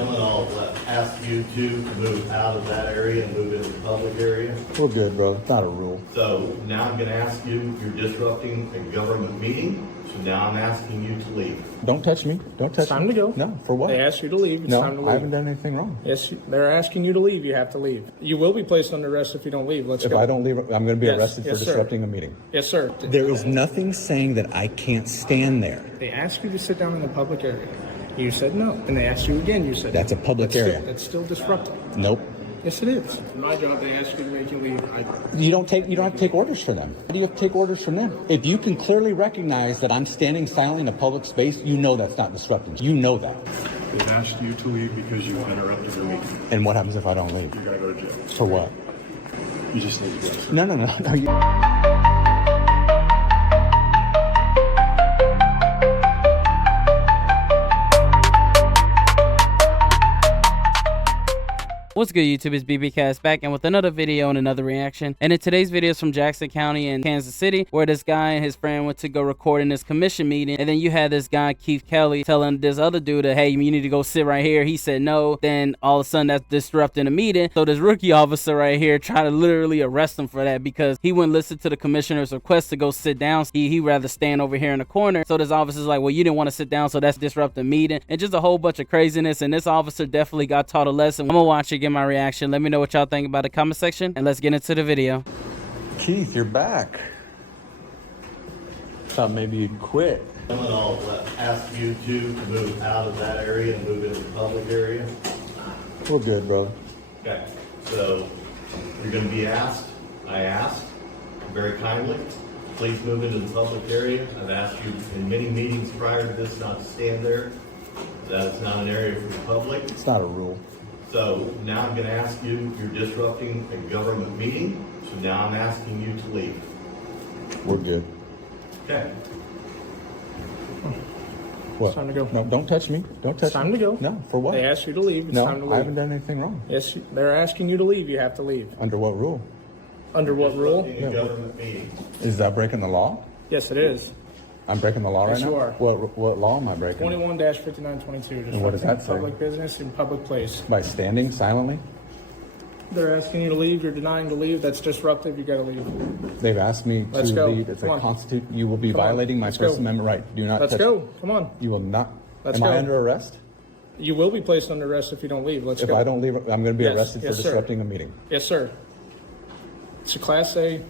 I'll ask you to move out of that area and move into the public area. We're good, bro. It's not a rule. So now I'm going to ask you, you're disrupting a government meeting. So now I'm asking you to leave. Don't touch me. Don't touch me. It's time to go. No, for what? They asked you to leave. It's No, time to leave. I haven't done anything wrong. Yes, they're asking you to leave. You have to leave. You will be placed under arrest if you don't leave. Let's If go. I don't leave, I'm going to be Yes. arrested Yes, for sir. disrupting a meeting. Yes, sir. There is nothing saying that I can't stand there. They asked you to sit down in the public area. You said no. And they asked you again. You said That's no. a public That's area. It's still disruptive. Nope. Yes, it is. My job, they asked you to make you leave. You don't have to take orders from them. How do you have to take orders from them? If you can clearly recognize that I'm standing silently in a public space, you know that's not disrupting. You know that. They asked you to leave because you interrupted the meeting. And what happens if I don't leave? You gotta go to jail. For what? You just need to go. No. You... What's good, YouTube? It's BBcast back and with another video and another reaction. And in today's video is from Jackson County in Kansas City, where this guy and his friend went to go record in this commission meeting. And then you had this guy, Keith Kelly, telling this other dude that, hey, you need to go sit right here. He said no. Then all of a sudden that's disrupting the meeting. So this rookie officer right here tried to literally arrest him for that because he wouldn't listen to the commissioner's request to go sit down. He rather stand over here in the corner. So this officer's like, well, you didn't want to sit down, so that's disrupting the meeting. And just a whole bunch of craziness. And this officer definitely got taught a lesson. I'm gonna watch it, get my reaction. Let me know what y'all think about the comment section, and let's get into the video. Keith, you're back. Thought maybe you'd quit. I'll ask you to move out of that area and move into the public area. We're good, bro. Okay. So you're going to be asked, I asked very kindly, please move into the public area. I've asked you in many meetings prior to this not to stand there. That it's not an area for the public. It's not a rule. So now I'm going to ask you, you're disrupting a government meeting. So now I'm asking you to leave. We're good. Okay. What? It's time to go. No, don't touch me. Don't touch It's time me. to go. No, for what? They asked you to leave. It's No, time to I haven't leave. done anything wrong. Yes, they're asking you to leave. You have to leave. Under what rule? Under what rule? Disrupting a government meeting. Is that breaking the law? Yes, it is. I'm breaking the law Yes, right now? you are. What law am I breaking? 21-5922. And what does that say? Public business in public place. By standing silently? They're asking you to leave. You're denying to leave. That's disruptive. You got to leave. They've asked me Let's to go. leave. It's Come a on. constitute. You will be Come on. violating my Let's First go. Amendment right. Do not Let's touch. go. Come on. You will not. Let's Am go. I under arrest? You will be placed under arrest if you don't leave. Let's If go. I don't leave, I'm going to be Yes. arrested Yes, for sir. disrupting a meeting. Yes, sir. It's a Class A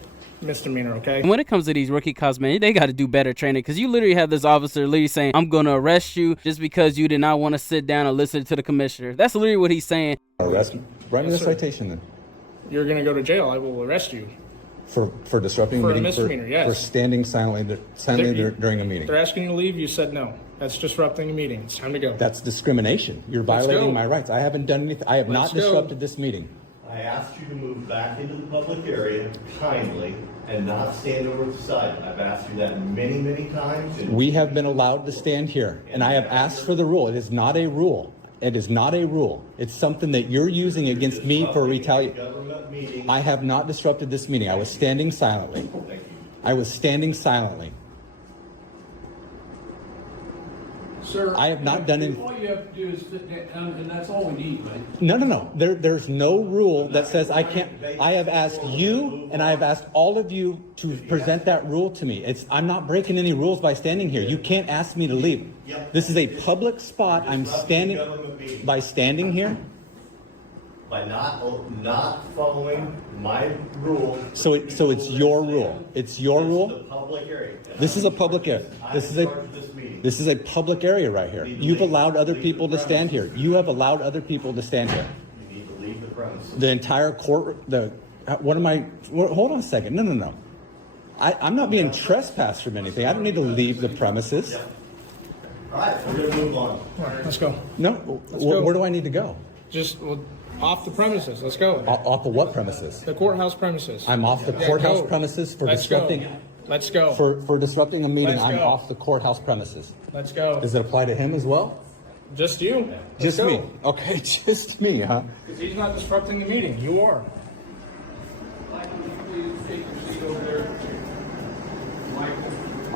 misdemeanor, okay? And when it comes to these rookie cops, man, they got to do better training, because you literally have this officer literally saying, I'm going to arrest you just because you did not want to sit down and listen to the commissioner. That's literally what he's saying. Arrest me. Write me Yes, a sir. citation then. You're going to go to jail. I will arrest you. For disrupting For a a meeting. misdemeanor, yes. For standing silently during a meeting. They're asking you to leave. You said no. That's disrupting a meeting. It's time to go. That's discrimination. You're Let's violating go. my rights. I haven't done anything. I have Let's not go. disrupted this meeting. I asked you to move back into the public area kindly and not stand over to the side. I've asked you that many, many times. And We have been allowed to stand here, and I have asked for the rule. It is not a rule. It is not a rule. It's something that you're using against me for retaliation. government meeting. I have not disrupted this meeting. I was standing silently. Thank you. I was standing silently. Sir, I have not done any. All you have to do is sit down, and that's all we need, man. No. There's no rule that says I can't. I have asked you, and I have asked all of you to present that rule to me. I'm not breaking any rules by standing here. You can't ask me to leave. This is a public spot. I'm standing by standing here. By not following my rule. So it's your rule. It's your The rule. public area. This is a public area. This is a public area right here. You've allowed other people to stand here. You have allowed other people to stand here. You need to leave the premises. The entire court. Hold on a second. No. I'm not being trespassed from anything. I don't need to leave the premises. All right, we're gonna move on. All right, let's go. No. go. Where do I need to go? Just off the premises. Let's go. Off of what premises? The courthouse premises. I'm off the Yeah, courthouse go. premises for Let's disrupting. go. Let's go. For disrupting a meeting, Let's I'm go. off the courthouse premises. Let's go. Does it apply to him as well? Just you. Just Let's me. go. Okay, just me, huh? Because he's not disrupting the meeting. You are.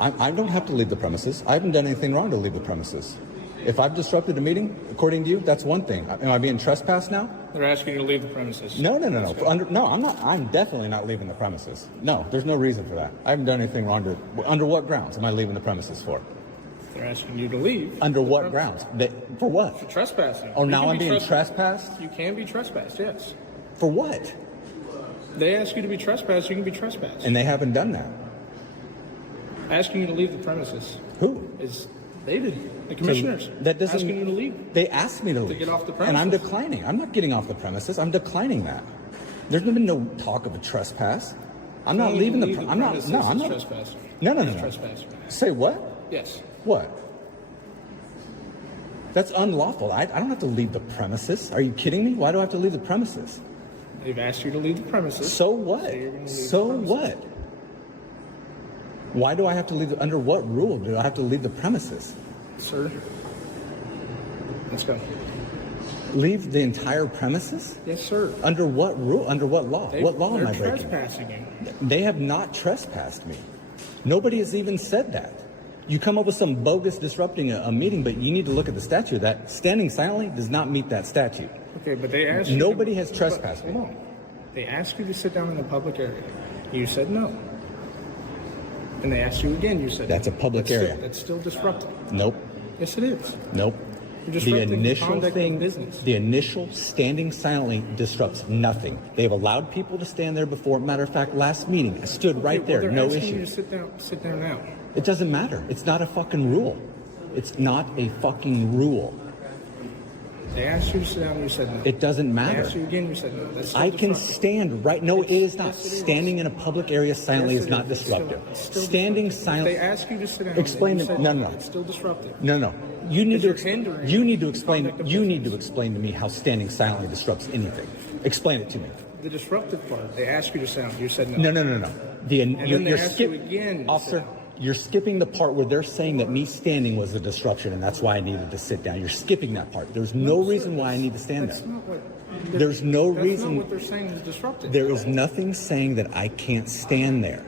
I don't have to leave the premises. I haven't done anything wrong to leave the premises. If I've disrupted a meeting, according to you, that's one thing. Am I being trespassed now? They're asking you to leave the premises. No. No, I'm not. I'm definitely not leaving the premises. No, there's no reason for that. I haven't done anything wrong. Under what grounds am I leaving the premises for? They're asking you to leave. Under the what premises. grounds? For what? For trespassing. Oh, You now can I'm be being trespassed? You can be trespassed, yes. For what? They ask you to be trespassed, you can be trespassed. And they haven't done that. Asking you to leave the premises Who? is they did. The commissioners. That doesn't. Asking you to leave. They asked me to leave. get off the And I'm premises. declining. I'm not getting off the premises. I'm declining that. There's been no talk of a trespass. I'm not leaving the. I'm not. No, I'm not. Trespassing. No. Trespassing. Say what? Yes. What? That's unlawful. I don't have to leave the premises. Are you kidding me? Why do I have to leave the premises? They've asked you to leave the premises. So what? So you're gonna leave So the premises. what? Why do I have to leave? Under what rule do I have to leave the premises? Sir. Let's go. Leave the entire premises? Yes, sir. Under what rule? Under what law? What law am I They're breaking? trespassing you. They have not trespassed me. Nobody has even said that. You come up with some bogus disrupting a meeting, but you need to look at the statute. That standing silently does not meet that statute. Okay, but they asked you. Nobody has trespassed me. Hold on. They asked you to sit down in a public area. You said no. And they asked you again. You said That's a public area. That's still disruptive. Nope. Yes, it is. Nope. You're The disrupting the initial conduct of thing, business. the initial standing silently disrupts nothing. They've allowed people to stand there before. Matter of fact, last meeting, I stood right Okay, well, there, they're no asking you issue. to sit down now. It doesn't matter. It's not a fucking rule. It's not a fucking rule. They asked you to sit down. You said no. It doesn't They matter. asked you again. You said no. That's still I can disruptive. stand right. No, it is not. Yes, it is. Standing in a public area silently Yes, is it not It's still- disruptive. it's still Standing disruptive. silently. They asked you to sit down. Explain and it. you said No. It's still disruptive. No. You need to. Because you're hindering You need to the explain. conduct of You need to business. explain to me how standing silently disrupts anything. Explain it to me. The disruptive part. They asked you to sit down. You said no. No. then they You're ask you again to officer. sit down. You're skipping the part where they're saying that me standing was a disruption, and that's why I needed to sit down. You're skipping that part. There's no sir, reason why I need to stand That's there. not what. There's no That's reason. not what they're saying is disruptive. There is nothing saying that I can't stand there.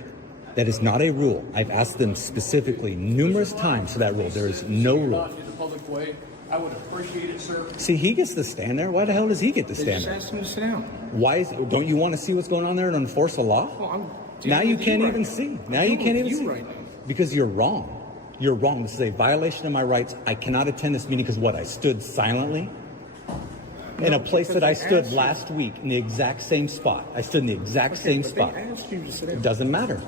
That is not a rule. I've asked them specifically numerous times for that rule. There is no rule. Not in the public way. I would appreciate it, sir. See, he gets to stand there. Why the hell does he get to They stand just there? asked him to sit down. Why don't you want to see what's going on there and enforce the law? Well, I'm Now dealing you with can't right even now. see. I'm Now you dealing can't with even see. right now. Because you're wrong. You're wrong. This is a violation of my rights. I cannot attend this meeting because what? I stood silently in a place because that I they stood asked you. last week in the exact same spot. I stood in the exact Okay, same but spot. They asked you to sit down. It doesn't matter.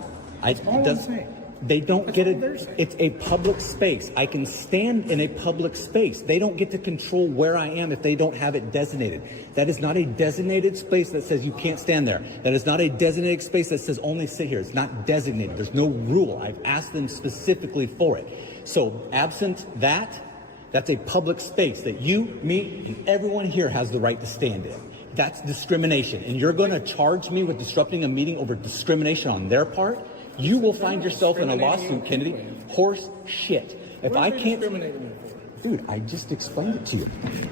all I'm saying. They don't That's get all it. they're saying. It's a public space. I can stand in a public space. They don't get to control where I am if they don't have it designated. That is not a designated space that says you can't stand there. That is not a designated space that says only sit here. It's not designated. There's no rule. I've asked them specifically for it. So absent that, that's a public space that you, me, and everyone here has the right to stand in. That's discrimination. And you're going to charge me with disrupting a meeting over discrimination on their part? You will find yourself in a lawsuit, Kennedy. Horse shit. If What I are they can't, discriminating you for? dude, I just explained it to you.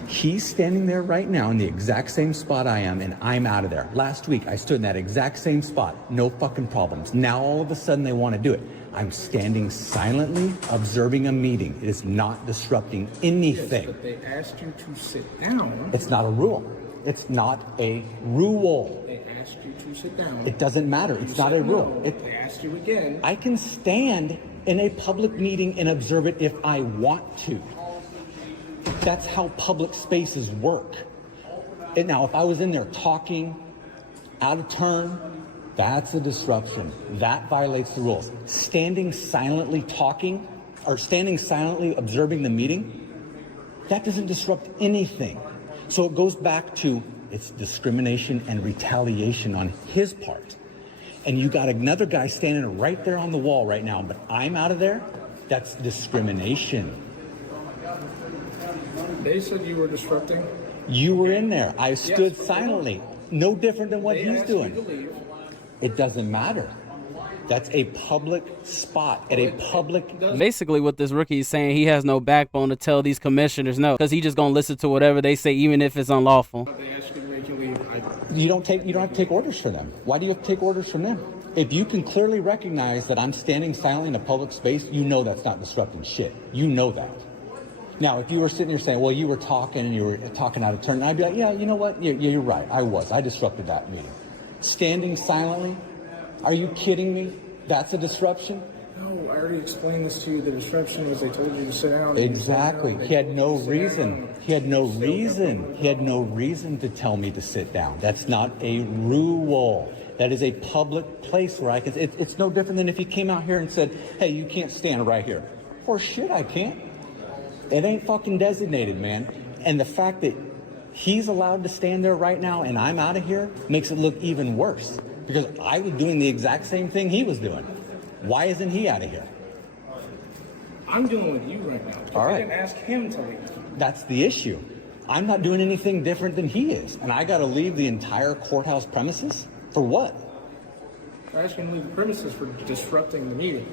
He's standing there right now in the exact same spot I am, and I'm out of there. Last week, I stood in that exact same spot. No fucking problems. Now, all of a sudden, they want to do it. I'm standing silently, observing a meeting. It is not disrupting Yes, anything. but they asked you to sit down. It's not a rule. It's not a rule. They asked you to sit down. It doesn't matter. It's You not a said rule. no. They asked you again. I can stand in a public meeting and observe it if I want to. That's how public spaces work. And now, if I was in there talking, out of turn, that's a disruption. That violates the rules. Standing silently talking or standing silently observing the meeting, that doesn't disrupt anything. So it goes back to it's discrimination and retaliation on his part. And you got another guy standing right there on the wall right now, but I'm out of there. That's discrimination. They said you were disrupting. You were in there. I stood but silently. No different than what They he's asked you to doing. leave. It doesn't matter. That's a public spot at a public. Basically, what this rookie is saying, he has no backbone to tell these commissioners no, because he just gonna listen to whatever they say, even if it's unlawful. They asked you to make you leave. You don't have to take orders from them. Why do you have to take orders from them? If you can clearly recognize that I'm standing silently in a public space, you know that's not disrupting shit. You know that. Now, if you were sitting here saying, well, you were talking and you were talking out of turn, I'd be like, yeah, you know what? You're right. I disrupted that meeting. Standing silently? Are you kidding me? That's a disruption? No, I already explained this to you. The disruption was they told you to sit down. Exactly. He had no reason. He had no reason. He had no reason to tell me to sit down. That's not a rule. That is a public place where I can. It's no different than if he came out here and said, hey, you can't stand right here. For shit, I can't. It ain't fucking designated, man. And the fact that he's allowed to stand there right now and I'm out of here makes it look even worse. Because I was doing the exact same thing he was doing. Why isn't he out of here? I'm dealing with you right now. All right. I didn't ask him to leave. That's the issue. I'm not doing anything different than he is. And I got to leave the entire courthouse premises? For what? I asked you to leave the premises for disrupting the meeting.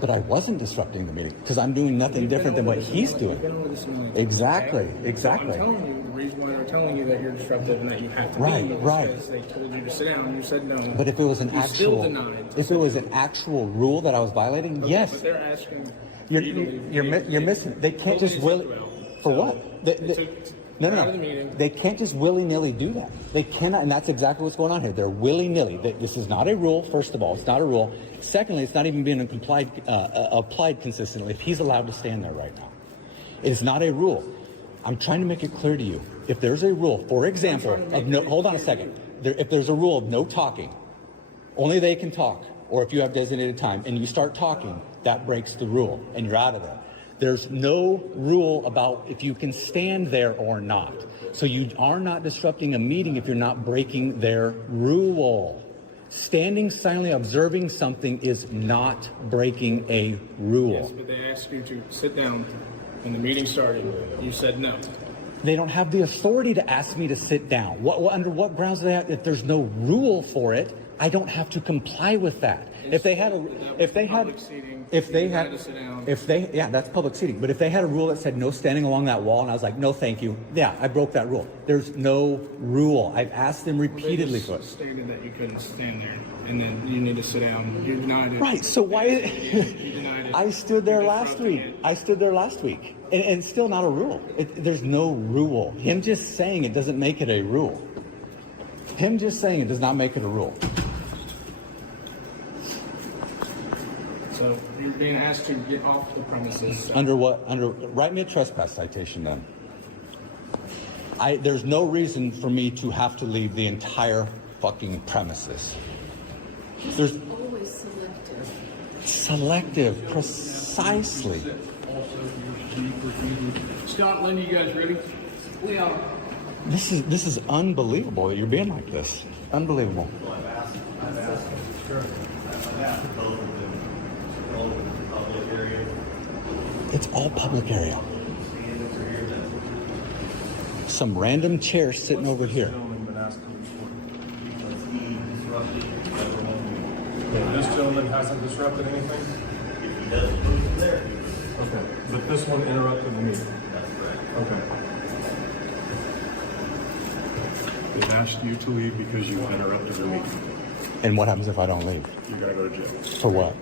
But I wasn't disrupting the meeting because I'm doing nothing different than what he's doing. We've been over this a million times, Exactly, okay? exactly. So I'm telling you, the reason why they're telling you that you're disruptive and that you have to Right, leave is right. because they told you to sit down and you said no. But if it was an you still actual, denied. if it was an actual rule that I was violating, Okay, yes. But they're asking. for You're, you to leave. you're missing. They can't just Totally will. disruptive. For So what? they took No, you no, out of the no. meeting. They can't just willy-nilly do that. They cannot, and that's exactly what's going on here. They're willy-nilly. This is not a rule, first of all. It's not a rule. Secondly, it's not even being applied consistently if he's allowed to stand there right now. It's not a rule. I'm trying to make it clear to you. If there's a rule, for example, of no, hold on a second. If there's a rule of no talking, only they can talk, or if you have designated time, and you start talking, that breaks the rule, and you're out of there. There's no rule about if you can stand there or not. So you are not disrupting a meeting if you're not breaking their rule. Standing silently observing something is not breaking a rule. Yes, but they asked you to sit down when the meeting started. You said no. They don't have the authority to ask me to sit down. Under what grounds do they have? If there's no rule for it, I don't have to comply with that. If they had yeah, that's public seating. But if they had a rule that said no standing along that wall, and I was like, no, thank you. Yeah, I broke that rule. There's no rule. I've asked them repeatedly for it. Stated that you couldn't stand there, and then you need to sit down. You denied it. Right. So why? You denied it. I stood there You last disrupted week. it. I stood there last week, and still not a rule. There's no rule. Him just saying it doesn't make it a rule. Him just saying it does not make it a rule. So you're being asked to get off the premises. Under what? Write me a trespass citation then. There's no reason for me to have to leave the entire fucking premises. There's Always selective. selective, precisely. Scott, Linda, you guys ready? We are. This is unbelievable that you're being like this. Unbelievable. I've asked both of them to go over to the public area. It's all public area. Some random chair sitting over here. This gentleman hasn't disrupted anything? If he doesn't move from there, Okay. But this one interrupted the meeting? that's correct. Okay. They asked you to leave because you interrupted the meeting. And what happens if I don't leave? You gotta go to jail. For what?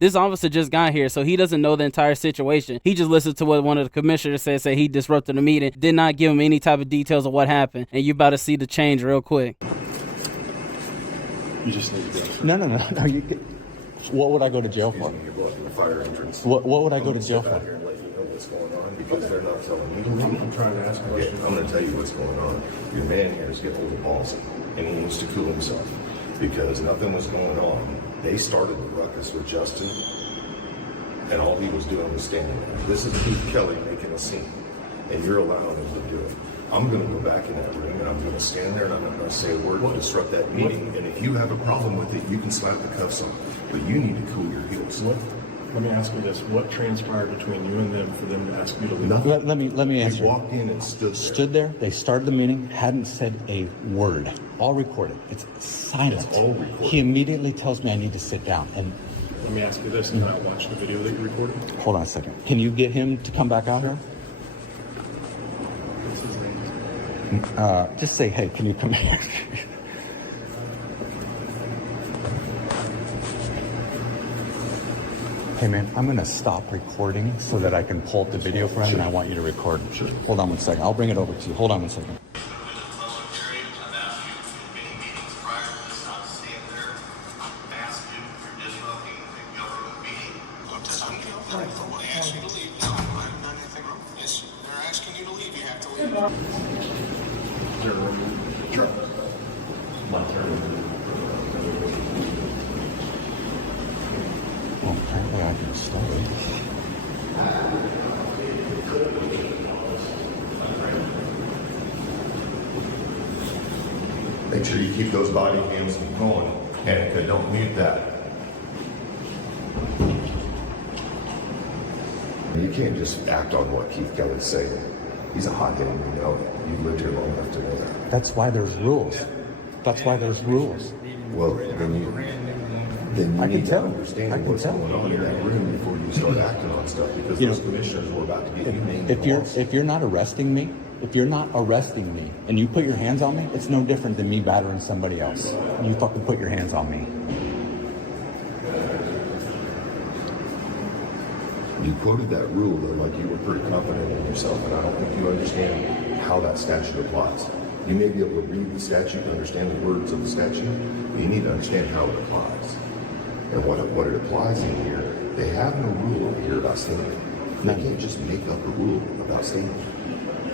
This officer just got here, so he doesn't know the entire situation. He just listened to what one of the commissioners said, say he disrupted the meeting, did not give him any type of details of what happened, and you about to see the change real quick. You just need to go. No. What would I go to jail for? You're blocking the fire entrance. What would I go to jail Step out for? here and let you know what's going on because they're not telling me. I'm trying to ask a Yeah, question. I'm going to tell you what's going on. Your man here is getting a little ballsy, and he needs to cool himself because nothing was going on. They started the ruckus with Justin, and all he was doing was standing there. This is Keith Kelly making a scene, and you're allowing him to do it. I'm going to go back in that room, and I'm going to stand there, and I'm not going to say a word to disrupt that meeting. And if you have a problem with it, you can slap the cuffs on. But you need to cool your heels. Let me ask you this. What transpired between you and them for them to ask you to leave? Nothing. Let me He answer. walked in and stood there. Stood there. They started the meeting. Hadn't said a word. All recorded. It's silent. It's all recorded. He immediately tells me I need to sit down. And Let me ask you this. Can I watch the video that you recorded? hold on a second. Can you get him to come back out here? Just say, hey, can you come here? Hey man, I'm gonna stop recording so that I can pull up the video for him, and I want you to record. Sure. Hold on one second. I'll bring it over to you. Hold on one second. Well, apparently I can start it. Make sure you keep those body cams going. Annika, don't mute that. You can't just act on what Keith Kelly's saying. He's a hothead, you know it. You've lived here long enough to know that. That's why there's rules. That's why there's rules. Well, then you I can need to tell. understand I can what's tell. going on in that room before you start acting on stuff, because You those know, commissioners were about to get you named. If you're not arresting me, and you put your hands on me, it's no different than me battering somebody else. You fucking put your hands on me. You quoted that rule though like you were pretty confident in yourself, and I don't think you understand how that statute applies. You may be able to read the statute and understand the words of the statute, but you need to understand how it applies. And what it applies in here, they have no rule over here about standing. They can't just make up a rule about standing.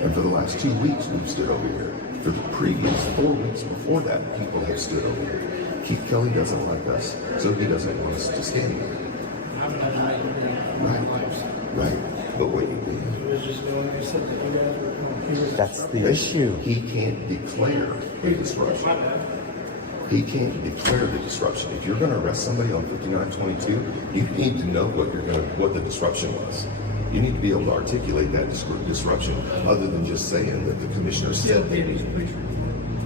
And for the last 2 weeks, we've stood over here. For the previous 4 weeks before that, people have stood over here. Keith Kelly doesn't like us, so he doesn't want us to stand here. Right. But what you do, That's the issue. he can't declare a disruption. He can't declare the disruption. If you're going to arrest somebody on 5922, you need to know what the disruption was. You need to be able to articulate that disruption, other than just saying that the commissioner said.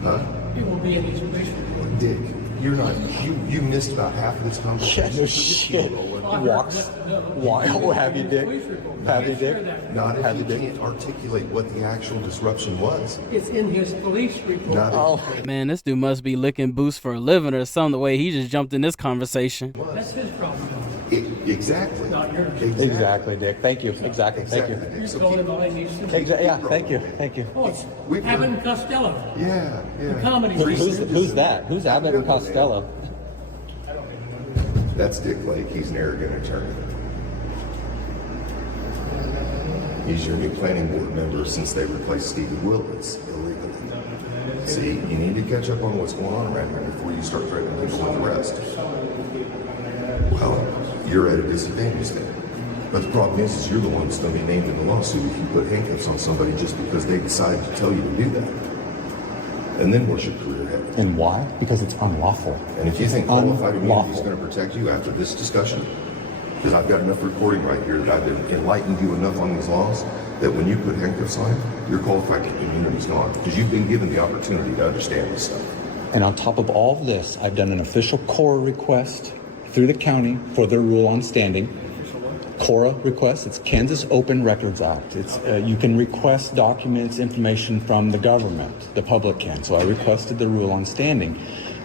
Huh? It will be in these police reports. Dick, you're not. You missed about half of this conversation. Yeah, no shit. Walks. Why? Oh, have you, Dick? Have you, Dick? Not Have if you, you Dick? can't articulate what the actual disruption was. It's in his police report. Not Oh, Man, this dude must be licking boost for a living or something, the way he just jumped in this conversation. That's his problem. Exactly. Not yours. exactly, Dick. Thank you. Exactly. Thank you. Exactly. You're So calling keep- all he needs to do. Yeah. Thank you. Thank you. Oh, it's We've Abbott heard- and Costello. Yeah. The comedy. Who's that? Who's Abbott and Costello? That's Dick Lake. He's an arrogant attorney. He's your new planning board member since they replaced Stephen Willits illegally. See, you need to catch up on what's going on around here before you start threatening people with arrest. Well, you're at a disadvantage then. But the problem is you're the one that's going to be named in the lawsuit if you put handcuffs on somebody just because they decided to tell you to do that. And then where's your career headed? And why? Because it's unlawful. And if you think qualified immunity is Unlawful. going to protect you after this discussion, because I've got enough recording right here that I've enlightened you enough on these laws that when you put handcuffs on, your qualified immunity is gone because you've been given the opportunity to understand this stuff. And on top of all of this, I've done an official CORA request through the county for their rule on standing. CORA request, it's Kansas Open Records Act. It's you can request documents, information from the government, the public can. So I requested the rule on standing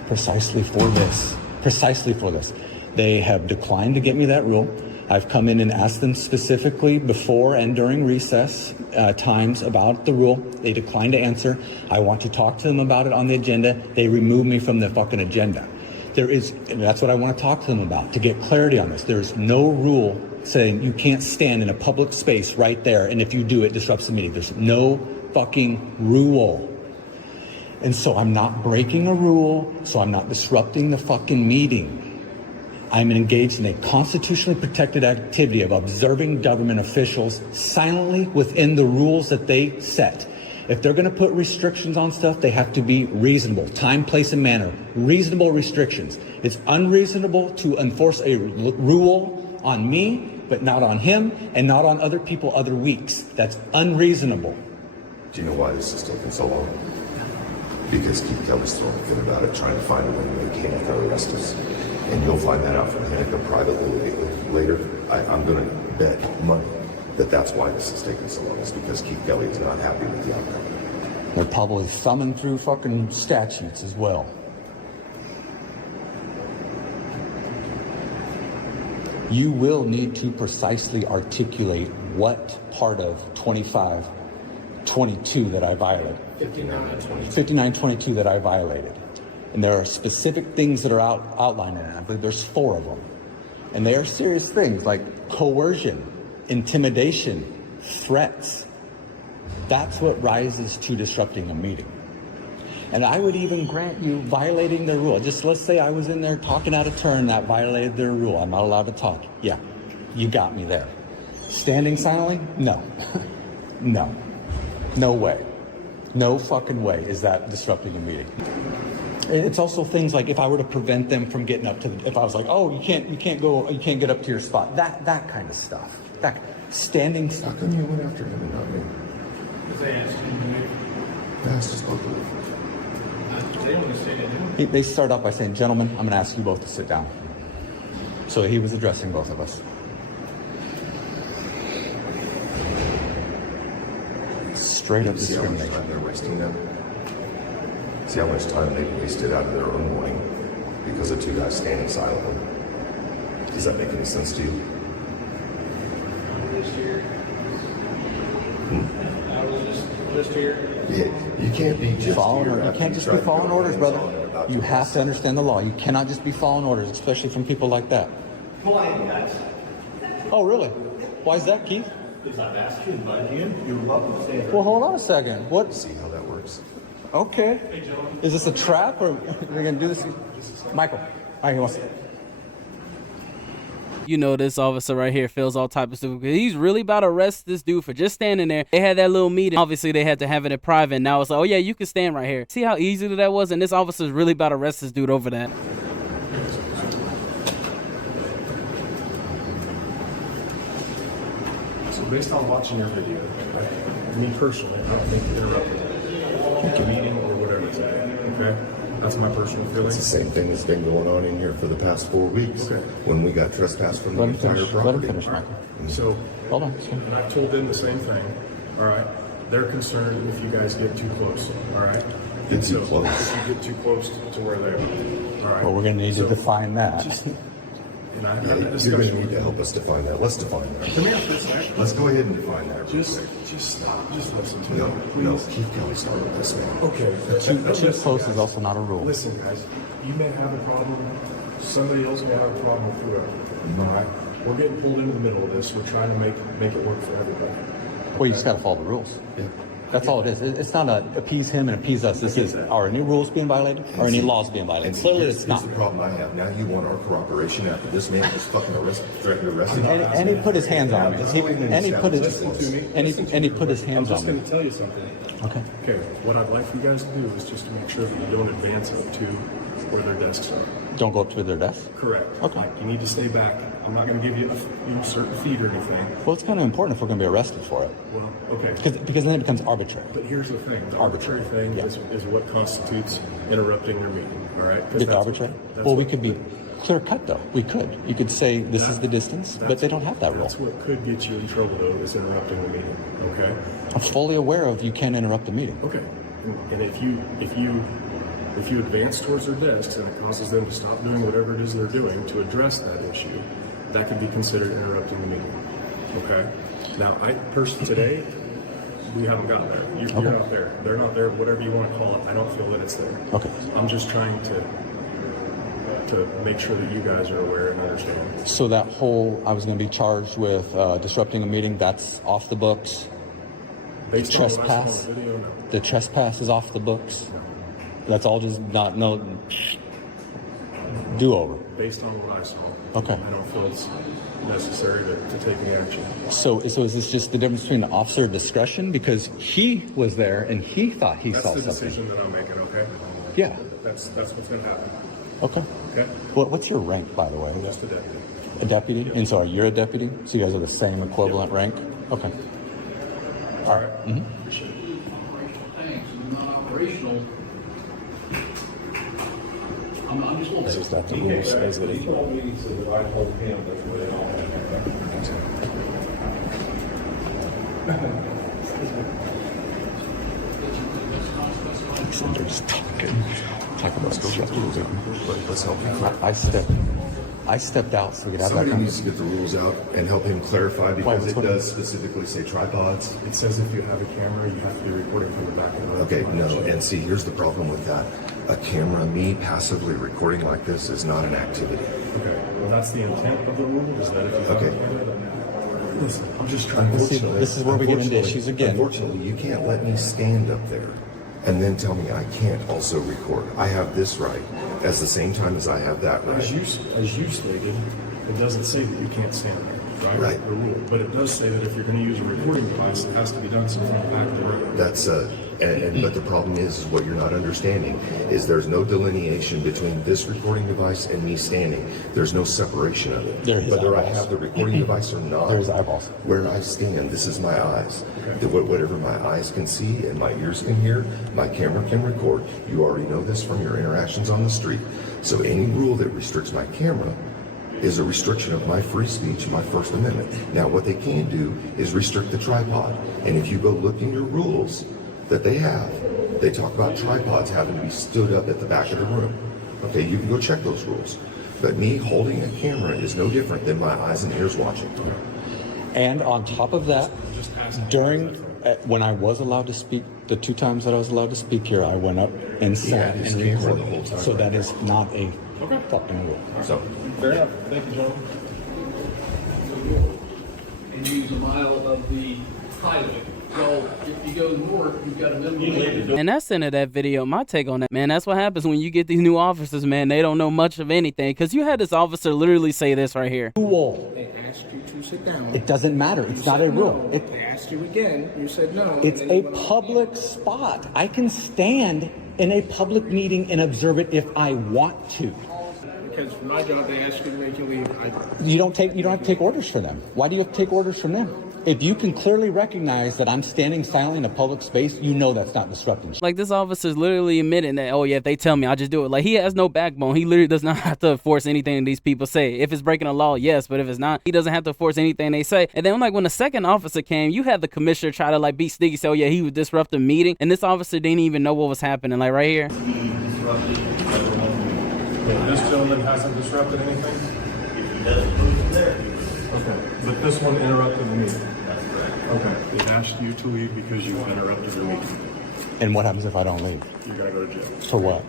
precisely for this. They have declined to get me that rule. I've come in and asked them specifically before and during recess times about the rule. They declined to answer. I want to talk to them about it on the agenda. They remove me from the fucking agenda. And that's what I want to talk to them about, to get clarity on this. There's no rule saying you can't stand in a public space right there, and if you do, it disrupts the meeting. There's no fucking rule. And so I'm not breaking a rule, so I'm not disrupting the fucking meeting. I'm engaged in a constitutionally protected activity of observing government officials silently within the rules that they set. If they're going to put restrictions on stuff, they have to be reasonable. Time, place, and manner. Reasonable restrictions. It's unreasonable to enforce a rule on me, but not on him, and not on other people other weeks. That's unreasonable. Do you know why this is taking so long? Because Keith Kelly's throwing a fit about it, trying to find a way to make Hanukkah arrest us. And you'll find that out from Hanukkah privately later. I'm going to bet money that that's why this is taking so long. It's because Keith Kelly is not happy with the outcome. They're probably thumbing through fucking statutes as well. You will need to precisely articulate what part of 2522 that I violated. 5922 that I violated. And there are specific things that are outlined in it. I believe there's 4 of them. And they are serious things like coercion, intimidation, threats. That's what rises to disrupting a meeting. And I would even grant you violating their rule. Just let's say I was in there talking out of turn, that violated their rule. I'm not allowed to talk. Yeah, you got me there. Standing silently? No. No. No way. No fucking way is that disrupting a meeting. It's also things like if I were to prevent them from getting up to the, if I was like, oh, you can't get up to your spot. That kind of stuff. That standing. How come you went after him and not me? They asked him to leave. That's just local. They don't say they do. They start off by saying, gentlemen, I'm going to ask you both to sit down. So he was addressing both of us. Straight up See how much discrimination. time they're wasting now? See how much time they wasted out of their own morning because of 2 guys standing silently? Does that make any sense to you? Yeah, you can't be just You can't just be following orders, brother. You have to understand the law. You cannot just be following orders, especially from people like that. Quiet, guys. Oh, really? Why is that, Keith? Because I've asked you, invited you, you're welcome to stay there. Well, hold on a second. What? See how that works? Okay. Is this a trap, or are we going to do this? Michael. All right, he wants to. You know, this officer right here feels all type of stupid because he's really about to arrest this dude for just standing there. They had that little meeting. Obviously, they had to have it in private. Now it's like, oh yeah, you can stand right here. See how easy that was? And this officer's really about to arrest this dude over that. So based on watching your video, me personally, I don't think you're interrupting a meeting or whatever it's at. Okay, that's my personal feeling. It's the same thing that's been going on in here for the past 4 weeks Okay. when we got trespassed from the Let him entire finish. property. Let him finish, Michael. So, Hold on. and I've told them the same thing. All right, they're concerned if you guys get too close. All right, Get too close. If you get too close to where they are. All right. Well, we're going to need to define that. And I've had that You're going discussion. to need to help us define that. Let's define that. Let me ask this, actually. Let's go ahead and define that. real Just quick. stop. Just listen to me. No, Keith Kelly started this, man. Okay. Too Listen, close guys. is also not a rule. Listen, guys, you may have a problem. Somebody else may have a problem with whoever. All right, we're getting pulled into the middle of this. We're trying to make it work for everybody. Well, you just got to follow the rules. Yeah. That's all it is. It's not a appease him and appease us. This is, are any rules being violated? Are any laws being violated? And see, Clearly here's it's not. the problem I have. Now you want our cooperation after this man just fucking threatened to arrest him. And he put his hands on me. And he put his and he put his hands I'm on just going me. to tell you something. Okay. Okay, what I'd like for you guys to do is just to make sure that you don't advance it to where their desks are. Don't go up to their desk. Correct. Okay. Like, you need to stay back. I'm not going to give you certain feet or anything. Well, it's kind of important if we're going to be arrested for it, Well, okay. because then it becomes arbitrary. But here's the thing. The Arbitrary, arbitrary thing yeah. is what constitutes interrupting your meeting. All right? 'Cause Is it that's- arbitrary? that's Well, we what- could be clear cut though. We could. You could say this is the distance, but they don't have that rule. That's what could get you in trouble, though, is interrupting the meeting. Okay. I'm fully aware of you can interrupt a meeting. Okay. And if you advance towards their desks and it causes them to stop doing whatever it is they're doing to address that issue, that could be considered interrupting the meeting. Okay. Now, today, we haven't gotten there. You're not there. They're not there. Whatever you want to call it, I don't feel that it's there. Okay. I'm just trying to make sure that you guys are aware and understand. So that whole I was going to be charged with disrupting a meeting. That's off the books. Based on what I saw Trespass. on the video, no. The trespass is off the books. That's all just not no do over. Based on what I saw, Okay. I don't feel it's necessary to take any action. So is this just the difference between the officer discretion because he was there and he thought he That's saw the something? decision that I'm making, okay? Yeah. That's what's going to happen, Okay. okay? What's your rank, by the way? Just a deputy. A deputy? And so you're a deputy? So you guys are the same equivalent rank? Okay. All right. Thanks, I'm not operational. I'm just looking. It's just that the rule says that he told me, he said that I told him that's what they all have. They're just talking about stuff. Let's help you. I I stepped out so we could have that Somebody needs to conversation. get the rules out and help him clarify because what's it what- does specifically say tripods. It says if you have a camera, you have to be recording from the back of the room. Okay, no, and see, here's the problem with that. A camera, me passively recording like this is not an activity. Okay, well, that's the intent of the rule, is that if you have Okay. a camera, then listen, I'm just trying to. This is where we get into issues again. Unfortunately, you can't let me stand up there and then tell me I can't also record. I have this right at the same time as I have that right. As you stated, it doesn't say that you can't stand there, right? Right. The rule, but it does say that if you're going to use a recording device, it has to be done so from the back of the room. That's but the problem is what you're not understanding is there's no delineation between this recording device and me standing. There's no separation of it. There is Whether I eyeballs. have the recording device or not. There's eyeballs. Where I stand, this is my eyes. Whatever my eyes can see and my ears can hear, my camera can record. You already know this from your interactions on the street. So any rule that restricts my camera is a restriction of my free speech, my First Amendment. Now, what they can do is restrict the tripod. And if you go look in your rules that they have, they talk about tripods having to be stood up at the back of the room. Okay, you can go check those rules. But me holding a camera is no different than my eyes and ears watching. And on top of that, during when I was allowed to speak, the 2 times that I was allowed to speak here, I went up and sat his and camera recorded. the whole time. So that is not a fucking rule. So, Fair enough. Thank you, gentlemen. And use a mile of the highway. So if you go north, you've got a minimum. And that's the end of that video. My take on that, man, that's what happens when you get these new officers, man. They don't know much of anything. Because you had this officer literally say this right here. Rule. They asked you to sit down. It doesn't matter. It's not a rule. They asked you again. You said no. and It's then a you went off. public spot. I can stand in a public meeting and observe it if I want to. Because for my job, they asked you to make you leave. You don't have to take orders from them. Why do you have to take orders from them? If you can clearly recognize that I'm standing silently in a public space, you know that's not disrupting. Like, this officer's literally admitting that, oh yeah, if they tell me, I'll just do it. Like, he has no backbone. He literally does not have to enforce anything these people say. If it's breaking a law, yes, but if it's not, he doesn't have to enforce anything they say. And then, like, when the second officer came, you had the commissioner try to, like, be sneaky, say, oh yeah, he was disrupting the meeting, and this officer didn't even know what was happening. Like, right here. This gentleman hasn't disrupted anything? If he doesn't move from there, Okay, but this one interrupted the meeting. Okay, they asked you to leave because you interrupted the meeting. And what happens if I don't leave? You're gonna go to jail. For what?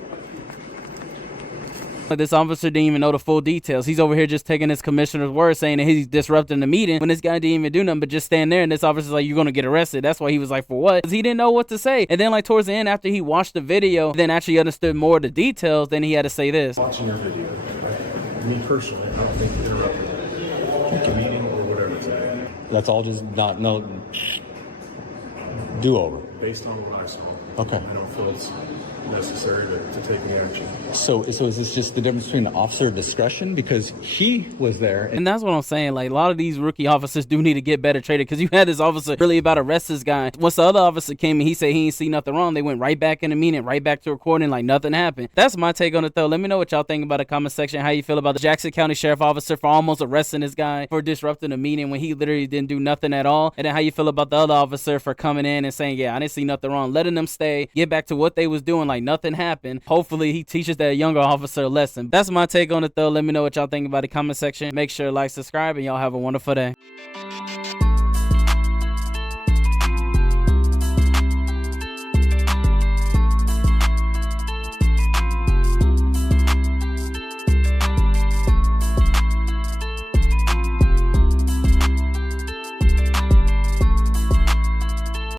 Like, this officer didn't even know the full details. He's over here just taking his commissioner's word, saying that he's disrupting the meeting when this guy didn't even do nothing but just stand there. And this officer's like, you're going to get arrested. That's why he was like, for what? Because he didn't know what to say. And then, like, towards the end, after he watched the video, then actually understood more of the details, then he had to say this. Watching your video, me personally, I don't think you interrupted the meeting or whatever today. That's all just not no do over. Based on what I saw. Okay. I don't feel it's necessary to take any action. So is this just the difference between the officer discretion because he was there And that's what I'm saying. Like, a lot of these rookie officers do need to get better treated, because you had this officer really about to arrest this guy. Once the other officer came and he said he ain't see nothing wrong, they went right back in the meeting, right back to recording like nothing happened. That's my take on it, though. Let me know what y'all think about the comment section. How you feel about the Jackson County Sheriff officer for almost arresting this guy for disrupting a meeting when he literally didn't do nothing at all. And then how you feel about the other officer for coming in and saying, yeah, I didn't see nothing wrong, letting them stay, get back to what they was doing like nothing happened. Hopefully he teaches that younger officer a lesson. That's my take on it, though. Let me know what y'all think about the comment section. Make sure to like, subscribe, and y'all have a wonderful day.